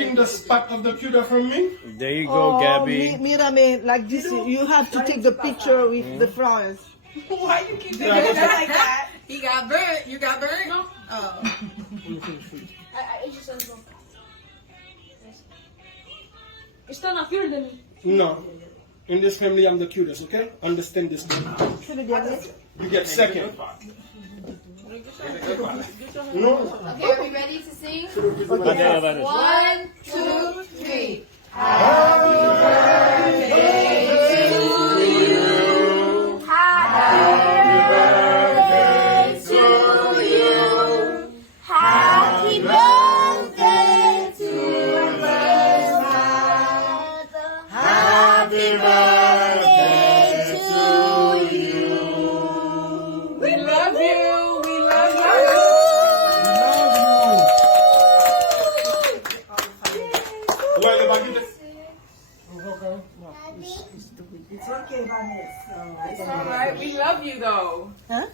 The spot of the cuter from me. There you go, Gabby. Mírame, like this, you have to take the picture with the flowers. Why you keep doing it like that? He got burnt. You got burnt? No. Oh. It's just a little. Está not cuter than me. No. In this family, I'm the cutest, okay? Understand this. You get second. No. Okay, are we ready to sing? Okay. 1, 2, 3. Happy birthday to you. Happy birthday to you. Happy birthday to Happy birthday to you. We love you. We love you. Well, if I get this. It's okay, Vanessa. It's all right. We love you, though. Huh?